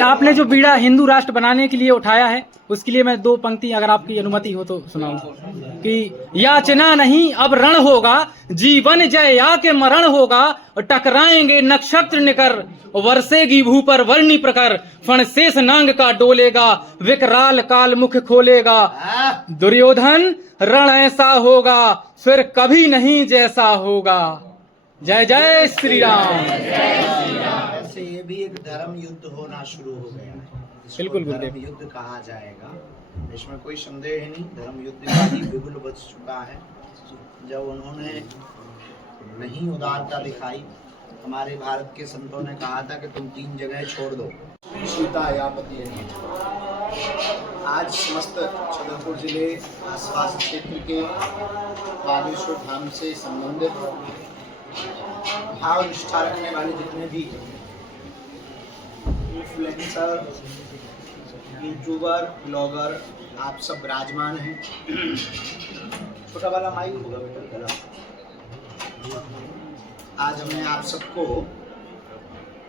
आपने जो बीड़ा हिंदू राष्ट्र बनाने के लिए उठाया है, उसके लिए मैं दो पंक्ति अगर आपकी अनुमति हो तो सुनाऊं कि याचना नहीं अब रण होगा, जीवन जय या के मरण होगा, टकराएंगे नक्षत्र निकर, वर्षेगी भू पर वर्णी प्रकर, फण शेष नांग का डोलेगा, विकराल काल मुख खोलेगा, दुर्योधन रण ऐसा होगा फिर कभी नहीं जैसा होगा। जय जय श्री राम। ऐसे ये भी एक धर्म युद्ध होना शुरू हो गया है, बिल्कुल धर्म युद्ध कहा जाएगा, इसमें कोई संदेह नहीं। धर्म युद्ध का ही बिगुल बच चुका है। जब उन्होंने नहीं उदारता दिखाई, हमारे भारत के संतों ने कहा था कि तुम 3 जगह छोड़ दो, सीता यापति। आज समस्त छतरपुर जिले आसपास क्षेत्र के बागेश्वर धाम से संबंधित भाव निष्ठा रखने वाले जितने भी इन्फ्लुएंसर, यूट्यूबर, ब्लॉगर आप सब विराजमान हैं। छोटा वाला माइक होगा बेटा। आज हमने आप सबको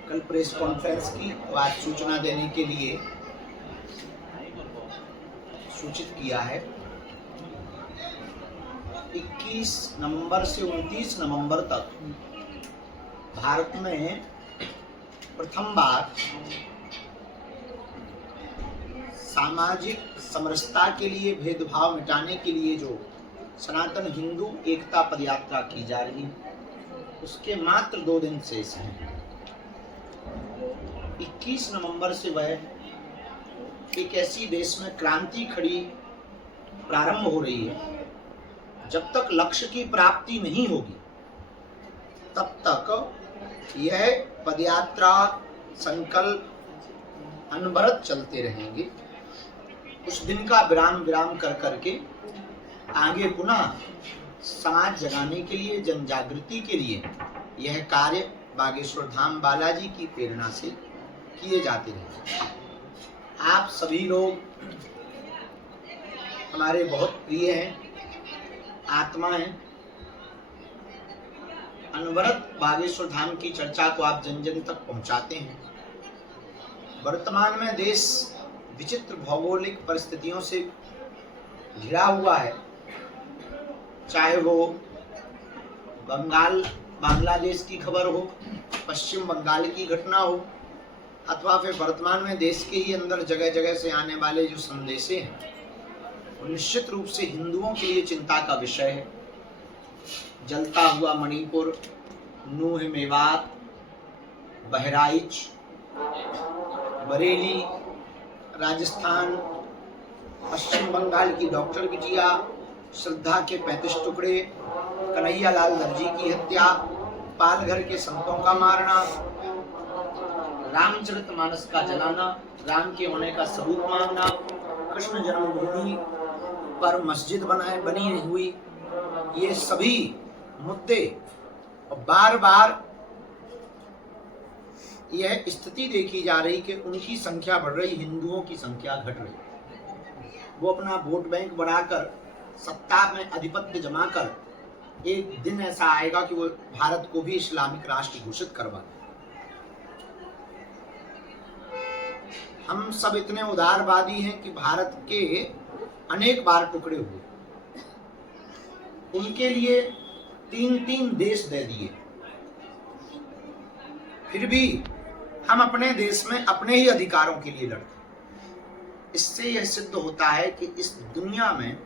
कल प्रेस कॉन्फ्रेंस की आज सूचना देने के लिए सूचित किया है। 21 नवंबर से 29 नवंबर तक भारत में प्रथम बार सामाजिक समरसता के लिए, भेदभाव मिटाने के लिए जो सनातन हिंदू एकता पदयात्रा की जा रही है, उसके मात्र 2 दिन शेष हैं। 21 नवंबर से वह एक ऐसी देश में क्रांति खड़ी प्रारंभ हो रही है। जब तक लक्ष्य की प्राप्ति नहीं होगी तब तक यह पदयात्रा, संकल्प अनवरत चलते रहेंगे। कुछ दिन का विराम कर करके आगे पुनः समाज जगाने के लिए, जन जागृति के लिए यह कार्य बागेश्वर धाम बालाजी की प्रेरणा से किए जाते रहेंगे। आप सभी लोग हमारे बहुत प्रिय हैं, आत्मा हैं। अनवरत बागेश्वर धाम की चर्चा को आप जन जन तक पहुंचाते हैं। वर्तमान में देश विचित्र भौगोलिक परिस्थितियों से घिरा हुआ है, चाहे वो बांग्लादेश की खबर हो, पश्चिम बंगाल की घटना हो, अथवा फिर वर्तमान में देश के ही अंदर जगह जगह से आने वाले जो संदेशे हैं, वो निश्चित रूप से हिंदुओं के लिए चिंता का विषय है। जलता हुआ मणिपुर, नूह मेवात, बहराइच, बरेली, राजस्थान, पश्चिम बंगाल की डॉक्टर बिटिया, श्रद्धा के 35 टुकड़े, कन्हैया लाल दर्जी की हत्या, पालघर के संतों का मारना, रामचरितमानस का जलाना, राम के होने का सबूत मांगना, कृष्ण जन्मभूमि पर मस्जिद बनी हुई, ये सभी मुद्दे बार बार यह स्थिति देखी जा रही कि उनकी संख्या बढ़ रही, हिंदुओं की संख्या घट रही। वो अपना वोट बैंक बढ़ाकर, सत्ता में आधिपत्य जमा कर, एक दिन ऐसा आएगा कि वो भारत को भी इस्लामिक राष्ट्र घोषित करवा। हम सब इतने उदारवादी हैं कि भारत के अनेक बार टुकड़े हुए, उनके लिए 3-3 देश दे दिए, फिर भी हम अपने देश में अपने ही अधिकारों के लिए लड़ते। इससे यह सिद्ध होता है कि इस दुनिया में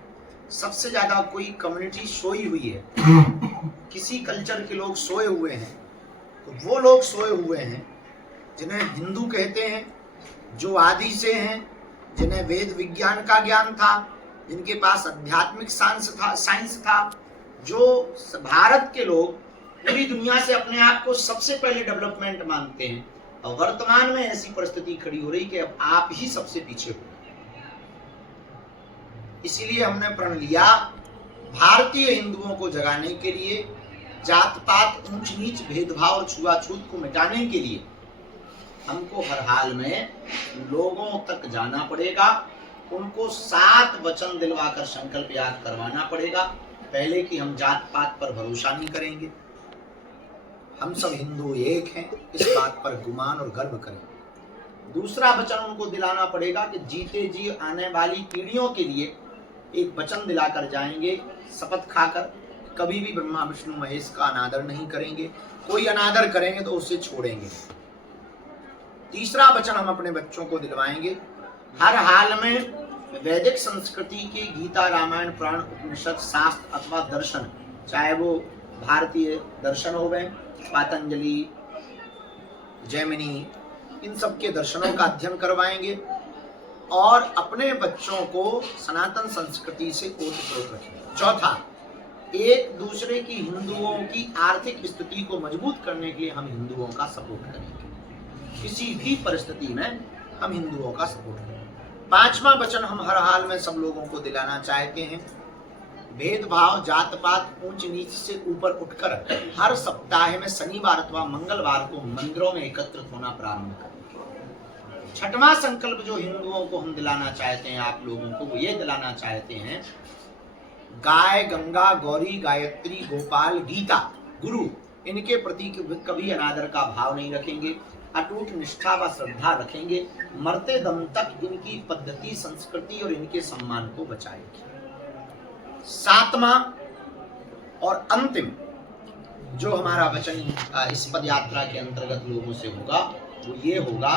सबसे ज्यादा कोई कम्युनिटी सोई हुई है, किसी कल्चर के लोग सोए हुए हैं, तो वो लोग सोए हुए हैं जिन्हें हिंदू कहते हैं, जो आदि से हैं, जिन्हें वेद विज्ञान का ज्ञान था, जिनके पास आध्यात्मिक साइंस था, जो भारत के लोग पूरी दुनिया से अपने आप को सबसे पहले डेवलपमेंट मानते हैं। और वर्तमान में ऐसी परिस्थिति खड़ी हो रही कि अब आप ही सबसे पीछे हो। इसीलिए हमने प्रण लिया, भारतीय हिंदुओं को जगाने के लिए, जात पात, ऊंच नीच, भेदभाव और छुआछूत को मिटाने के लिए हमको हर हाल में लोगों तक जाना पड़ेगा, उनको 7 वचन दिलवाकर संकल्प याद करवाना पड़ेगा। पहले कि हम जात पात पर भरोसा नहीं करेंगे, हम सब हिंदू एक हैं, इस बात पर गुमान और गर्व करें। दूसरा वचन उनको दिलाना पड़ेगा कि जीते जी आने वाली पीढ़ियों के लिए एक वचन दिलाकर जाएंगे, शपथ खाकर कभी भी ब्रह्मा विष्णु महेश का अनादर नहीं करेंगे, कोई अनादर करेंगे तो उसे छोड़ेंगे। तीसरा वचन हम अपने बच्चों को दिलवाएंगे, हर हाल में वैदिक संस्कृति के गीता, रामायण, पुराण, उपनिषद, शास्त्र अथवा दर्शन, चाहे वो भारतीय दर्शन हो गए, पातंजलि, जैमिनी, इन सब के दर्शनों का अध्ययन करवाएंगे और अपने बच्चों को सनातन संस्कृति से ओतप्रोत रखेंगे। चौथा, एक दूसरे की हिंदुओं की आर्थिक स्थिति को मजबूत करने के लिए हम हिंदुओं का सपोर्ट करेंगे, किसी भी परिस्थिति में हम हिंदुओं का सपोर्ट करेंगे। पांचवा वचन हम हर हाल में सब लोगों को दिलाना चाहते हैं, भेदभाव, जात पात, ऊंच नीच से ऊपर उठकर हर सप्ताह में शनिवार अथवा मंगलवार को मंदिरों में एकत्रित होना प्रारंभ करें। छठवां संकल्प जो हिंदुओं को हम दिलाना चाहते हैं, आप लोगों को वो ये दिलाना चाहते हैं, गाय, गंगा, गौरी, गायत्री, गोपाल, गीता, गुरु, इनके प्रति कभी अनादर का भाव नहीं रखेंगे, अटूट निष्ठा व श्रद्धा रखेंगे, मरते दम तक इनकी पद्धति, संस्कृति और इनके सम्मान को बचाएंगे। सातवां और अंतिम जो हमारा वचन इस पद यात्रा के अंतर्गत लोगों से होगा वो ये होगा,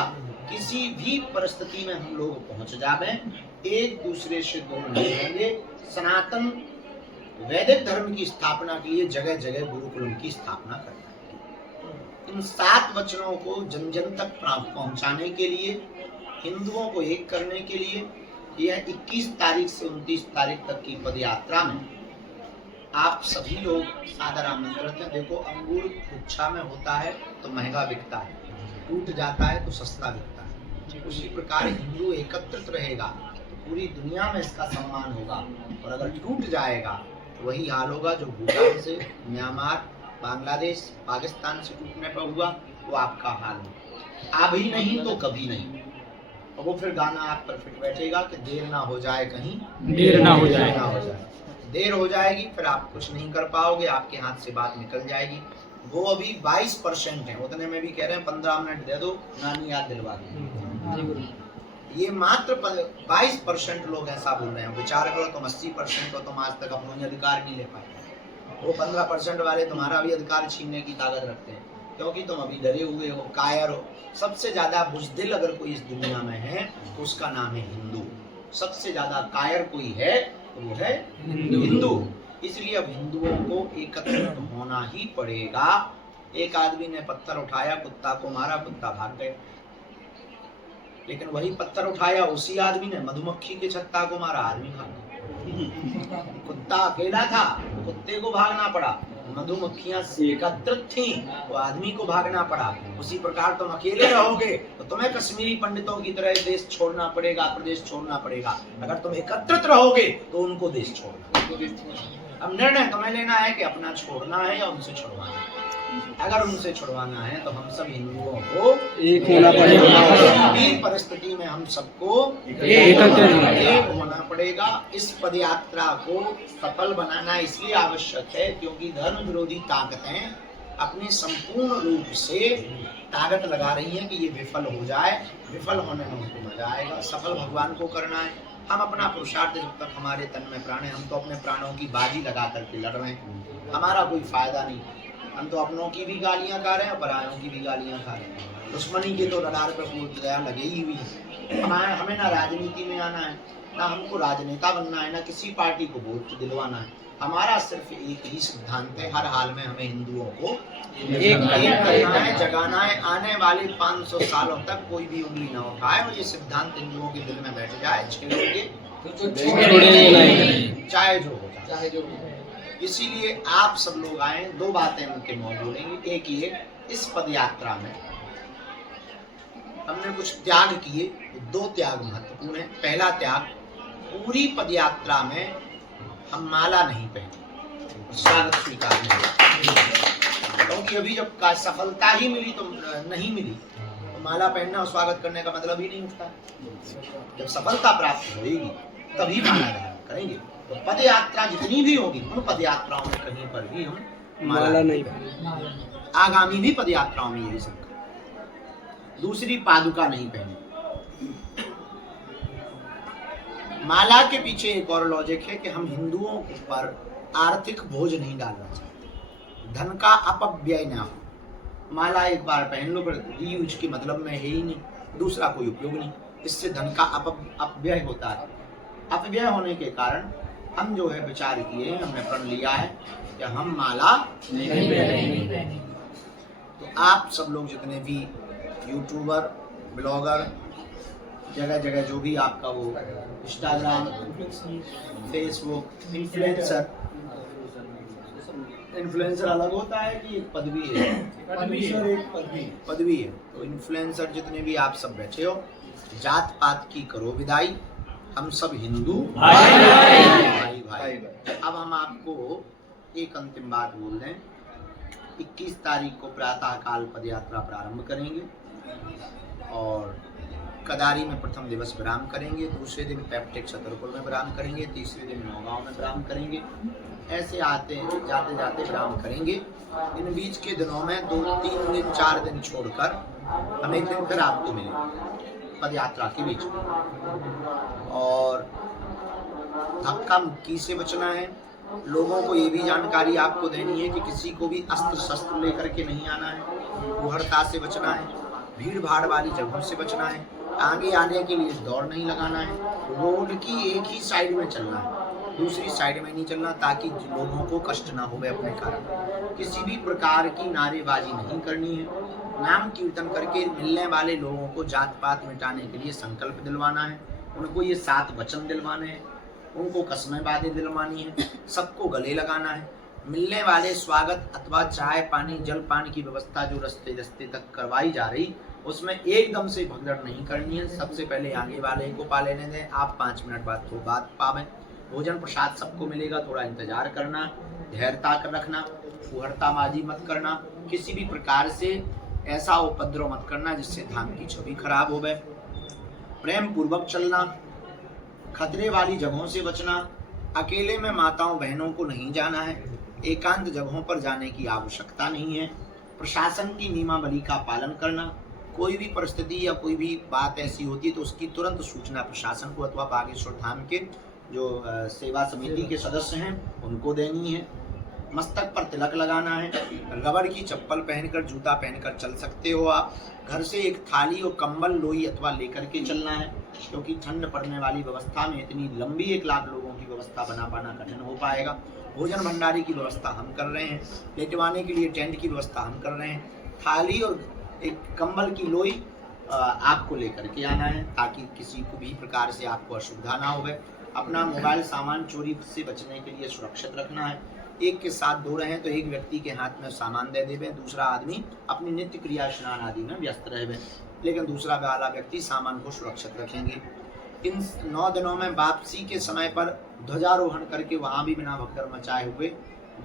किसी भी परिस्थिति में हम लोग पहुंच जावे, एक दूसरे से दूर नहीं रहेंगे, सनातन वैदिक धर्म की स्थापना के लिए जगह जगह गुरुकुलम की स्थापना करेंगे। इन 7 वचनों को जन जन तक पहुंचाने के लिए, हिंदुओं को एक करने के लिए, यह 21 तारीख से 29 तारीख तक की पद यात्रा में आप सभी लोग सादर आमंत्रित हैं। देखो, अंगूर गुच्छा में होता है तो महंगा बिकता है, टूट जाता है तो सस्ता बिकता है। उसी प्रकार हिंदू एकत्रित रहेगा तो पूरी दुनिया में इसका सम्मान होगा, और अगर टूट जाएगा तो वही हाल होगा जो भूटान से, म्यांमार, बांग्लादेश, पाकिस्तान से टूटने पर हुआ, वो आपका हाल है। अभी नहीं तो कभी नहीं। और वो फिर गाना आप पर फिट बैठेगा कि देर ना हो जाए, कहीं देर ना हो जाए। देर हो जाएगी फिर आप कुछ नहीं कर पाओगे, आपके हाथ से बात निकल जाएगी। वो अभी 22% है, उतने में भी कह रहे हैं 15 मिनट दे दो, नानी याद दिलवा दी। ये मात्र 22% लोग ऐसा बोल रहे हैं। विचार करो, तुम 80% हो, तुम आज तक अपना अधिकार नहीं ले पाए। वो 15% वाले तुम्हारा भी अधिकार छीनने की ताकत रखते हैं, क्योंकि तुम अभी डरे हुए हो, कायर हो। सबसे ज्यादा बुज़दिल अगर कोई इस दुनिया में है तो उसका नाम है हिंदू। सबसे ज्यादा कायर कोई है तो वो है हिंदू। इसलिए अब हिंदुओं को एकत्रित होना ही पड़ेगा। एक आदमी ने पत्थर उठाया, कुत्ता को मारा, कुत्ता भाग गया। लेकिन वही पत्थर उठाया उसी आदमी ने मधुमक्खी के छत्ता को मारा, आदमी भाग गया। कुत्ता अकेला था, कुत्ते को भागना पड़ा। मधुमक्खियां एकत्रित थी, वो आदमी को भागना पड़ा। उसी प्रकार तुम अकेले रहोगे तो तुम्हें कश्मीरी पंडितों की तरह देश छोड़ना पड़ेगा, प्रदेश छोड़ना पड़ेगा। अगर तुम एकत्रित रहोगे तो उनको देश छोड़ना। अब निर्णय तुम्हें लेना है कि अपना छोड़ना है या उनसे छुड़वाना है। अगर उनसे छुड़वाना है तो हम सब हिंदुओं को एक होना पड़ेगा। परिस्थिति में हम सबको एक होना पड़ेगा। इस पदयात्रा को सफल बनाना इसलिए आवश्यक है क्योंकि धर्म विरोधी ताकतें अपने संपूर्ण रूप से ताकत लगा रही हैं कि ये विफल हो जाए। विफल होने में उनको मजा आएगा। सफल भगवान को करना है। हम अपना पुरुषार्थ जब तक हमारे तन में प्राण है, हम तो अपने प्राणों की बाजी लगा करके लड़ रहे हैं। हमारा कोई फायदा नहीं। हम तो अपनों की भी गालियां खा रहे हैं और परायों की भी गालियां खा रहे हैं। दुश्मनी के तो रडार पे पूरी दया लगी ही हुई है। हमें ना राजनीति में आना है, ना हमको राजनेता बनना है, ना किसी पार्टी को वोट दिलवाना है। हमारा सिर्फ एक ही सिद्धांत है, हर हाल में हमें हिंदुओं को एक करना है, जगाना है। आने वाले 500 सालों तक कोई भी उंगली न उठाए और ये सिद्धांत हिंदुओं के दिल में बैठ जाए। छेड़ेंगे चाहे जो हो जाए। इसीलिए आप सब लोग आए। 2 बातें उनके मुंह बोलेंगे। एक ये, इस पद यात्रा में हमने कुछ त्याग किए। 2 त्याग महत्वपूर्ण है। पहला त्याग, पूरी पद यात्रा में हम माला नहीं पहने, स्वागत स्वीकार नहीं। क्योंकि अभी जब सफलता ही मिली तो नहीं मिली तो माला पहनना और स्वागत करने का मतलब ही नहीं उठता। जब सफलता प्राप्त होगी तभी माला करेंगे। तो पद यात्रा जितनी भी होगी उन पद यात्राओं में कहीं पर भी हम माला नहीं पहने। आगामी भी पद यात्राओं में यही संकल्प। दूसरी, पादुका नहीं पहने। माला के पीछे एक और लॉजिक है कि हम हिंदुओं पर आर्थिक बोझ नहीं डालना चाहते, धन का अपव्यय ना हो। माला एक बार पहन लो, पर रीयूज के मतलब में है ही नहीं, दूसरा कोई उपयोग नहीं, इससे धन का अपव्यय होता है। अपव्यय होने के कारण हम जो है विचार किए, हमने प्रण लिया है कि हम माला नहीं पहनेंगे। तो आप सब लोग जितने भी यूट्यूबर, ब्लॉगर, जगह जगह जो भी आपका वो इंस्टाग्राम, फेसबुक, इन्फ्लुएंसर अलग होता है कि एक पदवी है? पदवी है। तो इन्फ्लुएंसर जितने भी आप सब बैठे हो, जात पात की करो विदाई, हम सब हिंदू भाई भाई। अब हम आपको एक अंतिम बात बोल दें, 21 तारीख को प्रातः काल पद यात्रा प्रारंभ करेंगे और कदारी में प्रथम दिवस विराम करेंगे, दूसरे दिन पैप्टिक छतरपुर में विराम करेंगे, तीसरे दिन नौगांव में विराम करेंगे। ऐसे आते जाते जाते विराम करेंगे। इन बीच के दिनों में 2-3 दिन 4 दिन छोड़कर हम एक दिन फिर आपको मिलेंगे पद यात्रा के बीच में। और धक्का मुक्की से बचना है। लोगों को ये भी जानकारी आपको देनी है कि किसी को भी अस्त्र शस्त्र लेकर के नहीं आना है, उहड़ता से बचना है, भीड़ भाड़ वाली जगहों से बचना है, आगे आने के लिए दौड़ नहीं लगाना है, रोड की एक ही साइड में चलना है, दूसरी साइड में नहीं चलना, ताकि लोगों को कष्ट ना हो अपने कारण। किसी भी प्रकार की नारेबाजी नहीं करनी है। नाम कीर्तन करके मिलने वाले लोगों को जात पात मिटाने के लिए संकल्प दिलवाना है, उनको ये 7 वचन दिलवाने हैं, उनको कसमें बातें दिलवानी है, सबको गले लगाना है। मिलने वाले स्वागत अथवा चाय पानी जल पान की व्यवस्था जो रास्ते रास्ते तक करवाई जा रही, उसमें एकदम से भगदड़ नहीं करनी है। सबसे पहले आगे वाले को पा लेने दें, आप 5 मिनट बाद तो बात पावें। भोजन प्रसाद सबको मिलेगा, थोड़ा इंतजार करना, धैर्यता कर रखना, फुहड़ताबाजी मत करना, किसी भी प्रकार से ऐसा उपद्रव मत करना जिससे धाम की छवि खराब हो गए। प्रेम पूर्वक चलना, खतरे वाली जगहों से बचना, अकेले में माताओं बहनों को नहीं जाना है, एकांत जगहों पर जाने की आवश्यकता नहीं है। प्रशासन की नियमावली का पालन करना, कोई भी परिस्थिति या कोई भी बात ऐसी होती है तो उसकी तुरंत सूचना प्रशासन को अथवा बागेश्वर धाम के जो सेवा समिति के सदस्य हैं उनको देनी है। मस्तक पर तिलक लगाना है, रबड़ की चप्पल पहनकर, जूता पहनकर चल सकते हो आप। घर से एक थाली और कंबल लोई अथवा लेकर के चलना है, क्योंकि ठंड पड़ने वाली व्यवस्था में इतनी लंबी 1 लाख लोगों की व्यवस्था बना पाना कठिन हो पाएगा। भोजन भंडारी की व्यवस्था हम कर रहे हैं, लेटवाने के लिए टेंट की व्यवस्था हम कर रहे हैं। थाली और एक कंबल की लोई आपको लेकर के आना है, ताकि किसी को भी प्रकार से आपको असुविधा ना हो। अपना मोबाइल सामान चोरी से बचने के लिए सुरक्षित रखना है। एक के साथ 2 रहें तो एक व्यक्ति के हाथ में सामान दे देवे, दूसरा आदमी अपनी नित्य क्रिया स्नान आदि में व्यस्त रहे, लेकिन दूसरा वाला व्यक्ति सामान को सुरक्षित रखेंगे। इन 9 दिनों में वापसी के समय पर ध्वजारोहण करके वहाँ भी बिना भगदड़ मचाए हुए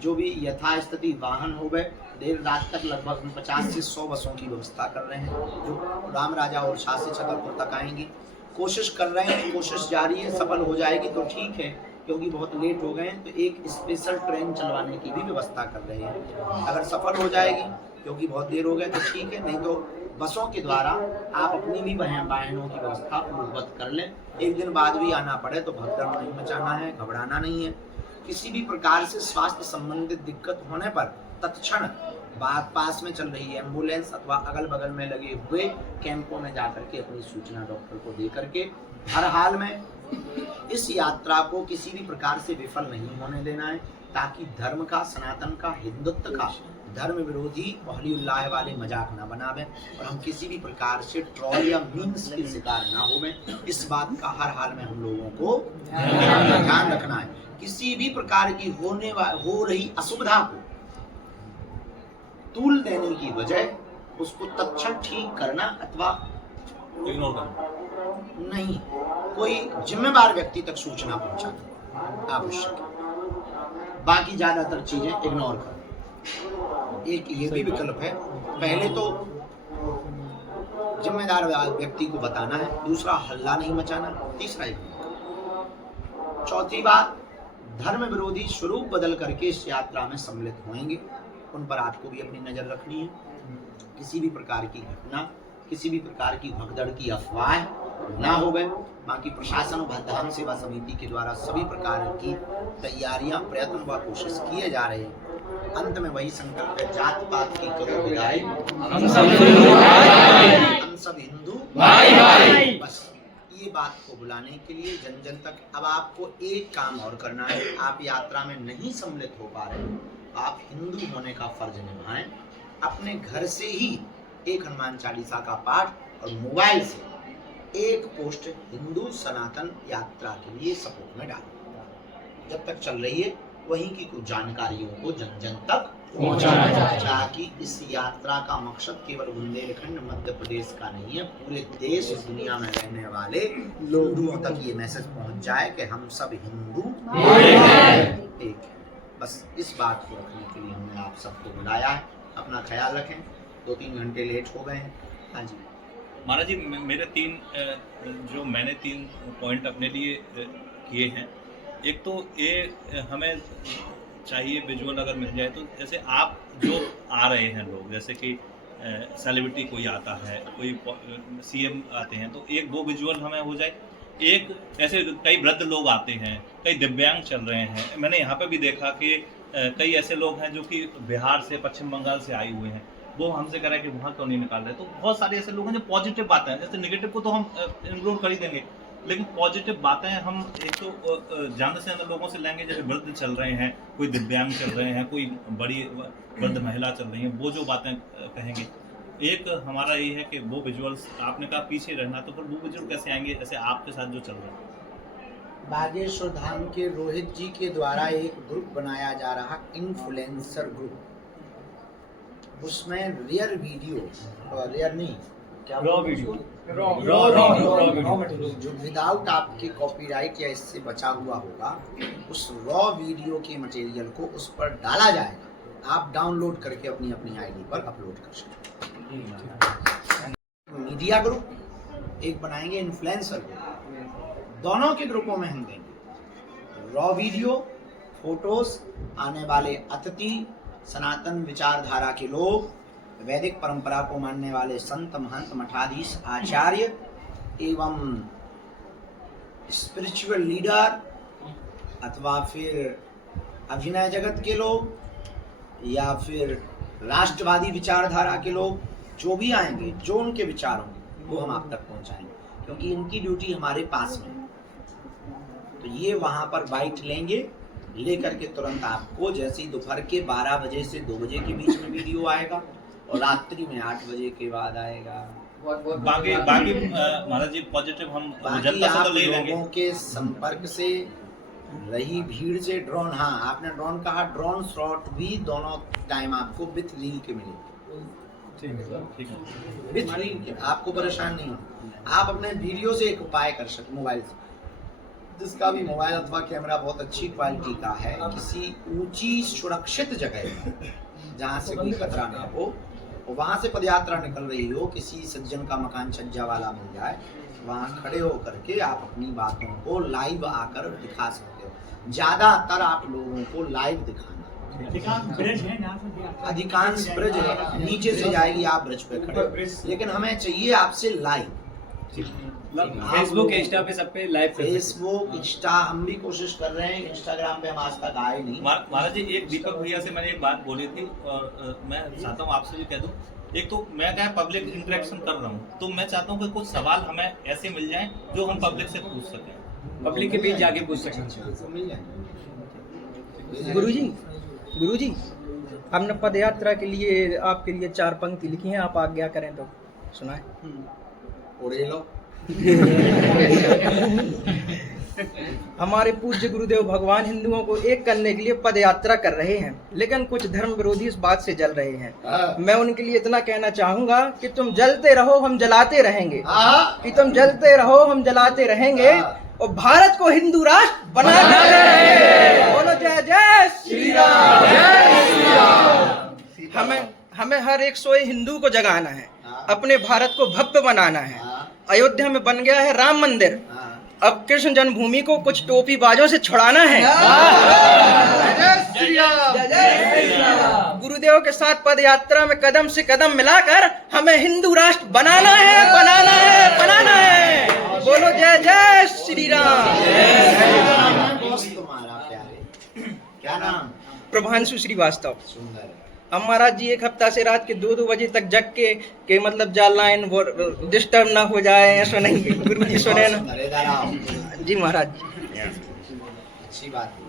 जो भी यथास्थिति वाहन हो गए, देर रात तक लगभग 50 से 100 बसों की व्यवस्था कर रहे हैं जो राम राजा और शाह से छतरपुर तक आएंगी। कोशिश कर रहे हैं, कोशिश जारी है, सफल हो जाएगी तो ठीक है, क्योंकि बहुत लेट हो गए हैं तो एक स्पेशल ट्रेन चलवाने की भी व्यवस्था कर रहे हैं। अगर सफल हो जाएगी क्योंकि बहुत देर हो गए तो ठीक है, नहीं तो बसों के द्वारा आप अपनी भी वाहनों की व्यवस्था पूर्ववत कर लें। एक दिन बाद भी आना पड़े तो भगदड़ नहीं मचाना है, घबराना नहीं है। किसी भी प्रकार से स्वास्थ्य संबंधित दिक्कत होने पर तत्क्षण पास में चल रही एम्बुलेंस अथवा अगल बगल में लगे हुए कैंपों में जाकर के अपनी सूचना डॉक्टर को दे करके हर हाल में इस यात्रा को किसी भी प्रकार से विफल नहीं होने देना है, ताकि धर्म का, सनातन का, हिंदुत्व का धर्म विरोधी होली-उल्लाह वाले मजाक ना बनावे और हम किसी भी प्रकार से ट्रोल या मीम्स के शिकार ना होवे। इस बात का हर हाल में हम लोगों को ध्यान रखना है। किसी भी प्रकार की हो रही असुविधा को तूल देने की बजाय उसको तत्क्षण ठीक करना अथवा इग्नोर करना नहीं, कोई जिम्मेदार व्यक्ति तक सूचना पहुंचाना आवश्यक है। बाकी ज्यादातर चीजें इग्नोर कर। एक ये भी विकल्प है, पहले तो जिम्मेदार व्यक्ति को बताना है, दूसरा हल्ला नहीं मचाना, तीसरा चौथी बात धर्म विरोधी स्वरूप बदल करके इस यात्रा में सम्मिलित होंगे, उन पर आपको भी अपनी नजर रखनी है। किसी भी प्रकार की घटना, किसी भी प्रकार की भगदड़ की अफवाह ना हो गए। बाकी प्रशासन और धाम सेवा समिति के द्वारा सभी प्रकार की तैयारियां, प्रयत्न व कोशिश किए जा रहे हैं। अंत में वही संकल्प है, जात पात की करो विदाई, हम सब हिंदू भाई भाई। बस ये बात को बुलाने के लिए जन जन तक अब आपको एक काम और करना है। आप यात्रा में नहीं सम्मिलित हो पा रहे, आप हिंदू होने का फर्ज निभाएं। अपने घर से ही एक हनुमान चालीसा का पाठ और मोबाइल से एक पोस्ट हिंदू सनातन यात्रा के लिए सपोर्ट में डालें। जब तक चल रही है वहीं की कुछ जानकारियों को जन जन तक पहुंचाना जाए, ताकि इस यात्रा का मकसद केवल बुंदेलखंड मध्य प्रदेश का नहीं है, पूरे देश दुनिया में रहने वाले हिंदुओं तक ये मैसेज पहुंच जाए कि हम सब हिंदू एक है। बस इस बात को रखने के लिए हमने आप सबको बुलाया है। अपना ख्याल रखें, 2-3 घंटे लेट हो गए हैं। हाँ जी महाराज जी, मेरे मैंने तीन पॉइंट अपने लिए किए हैं। एक तो ये हमें चाहिए विजुअल अगर मिल जाए, तो जैसे आप जो आ रहे हैं लोग, जैसे कि सेलिब्रिटी कोई आता है, कोई सीएम आते हैं, तो एक वो विजुअल हमें हो जाए। एक ऐसे कई वृद्ध लोग आते हैं, कई दिव्यांग चल रहे हैं। मैंने यहाँ पे भी देखा कि कई ऐसे लोग हैं जो कि बिहार से, पश्चिम बंगाल से आए हुए हैं, वो हमसे कह रहे हैं कि वहाँ क्यों नहीं निकाल रहे। तो बहुत सारे ऐसे लोग हैं जो पॉजिटिव बातें हैं, जैसे नेगेटिव को तो हम इंक्लूड कर ही देंगे, लेकिन पॉजिटिव बातें हम एक तो ज़्यादा से ज़्यादा लोगों से लेंगे। जैसे वृद्ध चल रहे हैं, कोई दिव्यांग चल रहे हैं, कोई बड़ी वृद्ध महिला चल रही हैं, वो जो बातें कहेंगे। एक हमारा ये है कि वो विजुअल्स, आपने कहा पीछे रहना, तो फिर वो विजुअल कैसे आएंगे जैसे आपके साथ जो चल रहा है? बागेश्वर धाम के रोहित जी के द्वारा एक ग्रुप बनाया जा रहा, इन्फ्लुएंसर ग्रुप। उसमें रियर वीडियो, रियर नहीं, रॉ वीडियो, जो विदाउट आपके कॉपीराइट या इससे बचा हुआ होगा, उस रॉ वीडियो के मटेरियल को उस पर डाला जाएगा। आप डाउनलोड करके अपनी अपनी आईडी पर अपलोड कर सकते हैं। मीडिया ग्रुप एक बनाएंगे, इन्फ्लुएंसर ग्रुप, दोनों के ग्रुपों में हम देंगे रॉ वीडियो, फोटोज, आने वाले अतिथि, सनातन विचारधारा के लोग, वैदिक परंपरा को मानने वाले संत, महंत, मठाधीश, आचार्य एवं स्पिरिचुअल लीडर, अथवा फिर अभिनय जगत के लोग, या फिर राष्ट्रवादी विचारधारा के लोग, जो भी आएंगे, जो उनके विचार होंगे वो हम आप तक पहुंचाएंगे, क्योंकि इनकी ड्यूटी हमारे पास में है। तो ये वहां पर बाइट लेंगे, लेकर के तुरंत आपको, जैसे ही दोपहर के 12 बजे से 2 बजे के बीच में वीडियो आएगा और रात्रि में 8 बजे के बाद आएगा। बाकी महाराज जी पॉजिटिव हम जनता से तो ले लेंगे। लोगों के संपर्क से, रही भीड़ से, ड्रोन, हाँ आपने ड्रोन कहा, ड्रोन शॉट भी दोनों टाइम आपको विथ रील के मिलेंगे। ठीक है, विथ रील के, आपको परेशान नहीं होना। आप अपने वीडियो से एक उपाय कर सकते, मोबाइल से, जिसका भी मोबाइल अथवा कैमरा बहुत अच्छी क्वालिटी का है, किसी ऊंची सुरक्षित जगह जहाँ से कोई खतरा ना हो, वहाँ से पदयात्रा निकल रही हो, किसी सज्जन का मकान छज्जा वाला मिल जाए, वहाँ खड़े हो करके आप अपनी बातों को लाइव आकर दिखा सकते हो। ज्यादातर आप लोगों को लाइव दिखाना, अधिकांश ब्रिज है, नीचे से जाएगी, आप ब्रिज पे खड़े, लेकिन हमें चाहिए आपसे लाइव। फेसबुक, इंस्टा पे सब पे लाइव, फेसबुक, इंस्टा हम भी कोशिश कर रहे हैं, इंस्टाग्राम पे हम आज तक आए नहीं। महाराज जी, एक दीपक भैया से मैंने एक बात बोली थी और मैं चाहता हूँ आपसे भी कह दूं। एक तो मैं क्या पब्लिक इंटरेक्शन कर रहा हूँ, तो मैं चाहता हूँ कि कुछ सवाल हमें ऐसे मिल जाएं जो हम पब्लिक से पूछ सकें, पब्लिक के बीच जाके पूछ सकें। मिल जाएंगे। गुरुजी, हमने पद यात्रा के लिए आपके लिए 4 पंक्ति लिखी हैं, आप आज्ञा करें तो सुनाएं। उड़े लो। हमारे पूज्य गुरुदेव भगवान हिंदुओं को एक करने के लिए पद यात्रा कर रहे हैं, लेकिन कुछ धर्म विरोधी इस बात से जल रहे हैं। मैं उनके लिए इतना कहना चाहूंगा कि तुम जलते रहो, हम जलाते रहेंगे, कि तुम जलते रहो, हम जलाते रहेंगे, और भारत को हिंदू राष्ट्र बनाते रहेंगे। बोलो जय जय श्री राम, जय श्री राम। हमें हर एक सोए हिंदू को जगाना है, अपने भारत को भव्य बनाना है। अयोध्या में बन गया है राम मंदिर, अब कृष्ण जन्मभूमि को कुछ टोपी बाजों से छुड़ाना है। गुरुदेव के साथ पद यात्रा में कदम से कदम मिलाकर हमें हिंदू राष्ट्र बनाना है, बनाना है, बनाना है। प्रभांशु श्रीवास्तव। सुंदर। हम महाराज जी 1 हफ्ता से रात के 2-2 बजे तक जग के मतलब जाल लाइन वो डिस्टर्ब ना हो जाए, ऐसा नहीं गुरु जी सुने ना। सुंदर, इधर आओ। जी महाराज जी। अच्छी बात है।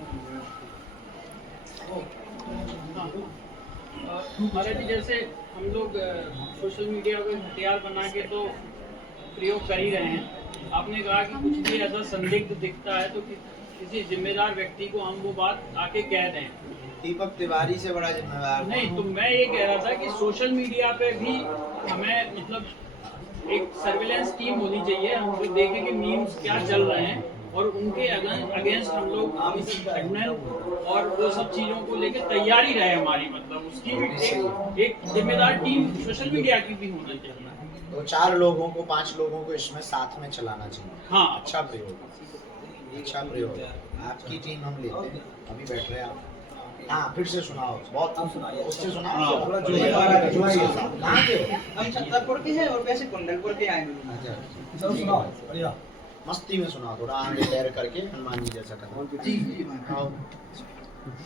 महाराज जी जैसे हम लोग सोशल मीडिया को हथियार बना के तो प्रयोग कर ही रहे हैं। आपने कहा कि कुछ भी ऐसा संदिग्ध दिखता है तो किसी जिम्मेदार व्यक्ति को हम वो बात आके कह दें। दीपक तिवारी से बड़ा जिम्मेदार नहीं, तो मैं ये कह रहा था कि सोशल मीडिया पे भी हमें मतलब एक सर्विलेंस टीम होनी चाहिए, हम भी देखें कि मीम्स क्या चल रहे हैं और उनके अगेंस्ट हम लोग लड़ने और वो सब चीजों को लेकर तैयारी रहे हमारी, मतलब उसकी भी एक जिम्मेदार टीम सोशल मीडिया की भी होना चाहिए। 2-4 लोगों को 5 लोगों को इसमें साथ में चलाना चाहिए। हाँ, अच्छा प्रयोग, अच्छा प्रयोग। आपकी टीम हम लेते हैं, अभी बैठ रहे हैं आप। हाँ, फिर से सुनाओ, बहुत उससे सुनाओ। कहाँ के हो? हम छतरपुर के हैं और वैसे कुंडलपुर के आए हैं। अच्छा, मस्ती में सुनाओ, थोड़ा आगे पैर करके हनुमान जी जैसा करना। जी आओ।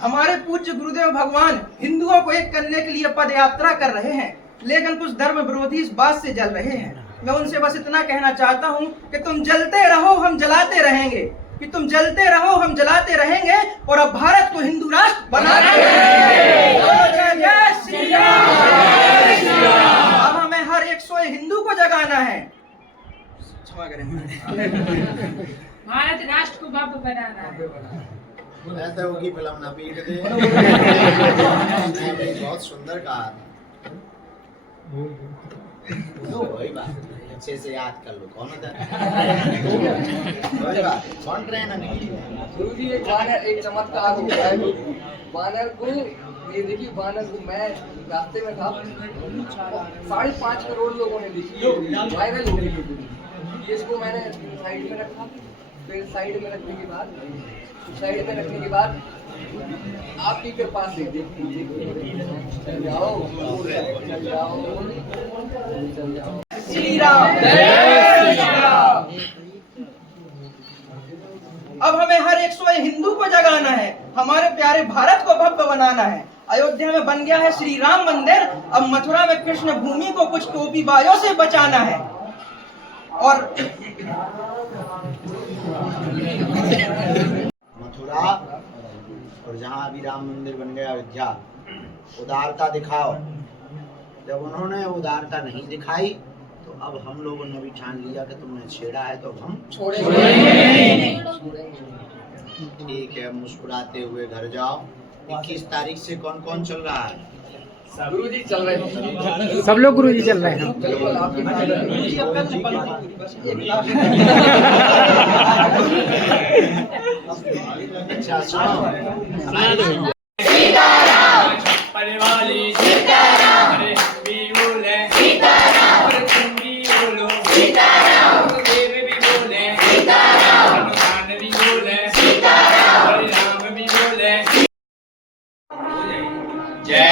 हमारे पूज्य गुरुदेव भगवान हिंदुओं को एक करने के लिए पद यात्रा कर रहे हैं, लेकिन कुछ धर्म विरोधी इस बात से जल रहे हैं। मैं उनसे बस इतना कहना चाहता हूँ कि तुम जलते रहो, हम जलाते रहेंगे, कि तुम जलते रहो, हम जलाते रहेंगे और अब भारत को हिंदू राष्ट्र बनाते रहेंगे। जय श्री राम। अब हमें हर एक सोए हिंदू को जगाना है। क्षमा करें। भारत राष्ट्र को भव्य बनाना है। ऐसा होगी फिल्म ना पीट दे। बहुत सुंदर कहा। वही बात, अच्छे से याद कर लो कौन था। वही बात, कौन ट्रेन है? गुरु जी एक चमत्कार हो गया है। बानर को ये देखिए, बानर को मैं रास्ते में था, 5.5 करोड़ लोगों ने देखी, वायरल हो गई। इसको मैंने साइड में रखा, फिर साइड में रखने के बाद आपकी कृपा से चल जाओ। श्री राम। अब हमें हर एक सोए हिंदू को जगाना है, हमारे प्यारे भारत को भव्य बनाना है। अयोध्या में बन गया है श्री राम मंदिर, अब मथुरा में कृष्ण भूमि को कुछ टोपीबाजों से बचाना है। और मथुरा और जहाँ अभी राम मंदिर बन गया अयोध्या, उदारता दिखाओ। जब उन्होंने उदारता नहीं दिखाई तो अब हम लोगों ने भी ठान लिया कि तुमने छेड़ा है तो हम छोड़ेंगे। ठीक है, मुस्कुराते हुए घर जाओ। 21 तारीख से कौन कौन चल रहा है? गुरु जी चल रहे हैं, सब लोग गुरु जी चल रहे हैं। बिल्कुल आपके अच्छा सुनो। परिवाली सीताराम, अरे भी बोले सीताराम, अरे तुम भी बोलो सीताराम, देव भी बोले सीताराम, हनुमान भी बोले सीताराम, हरे राम भी बोले। जय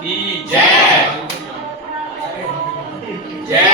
की जय, जय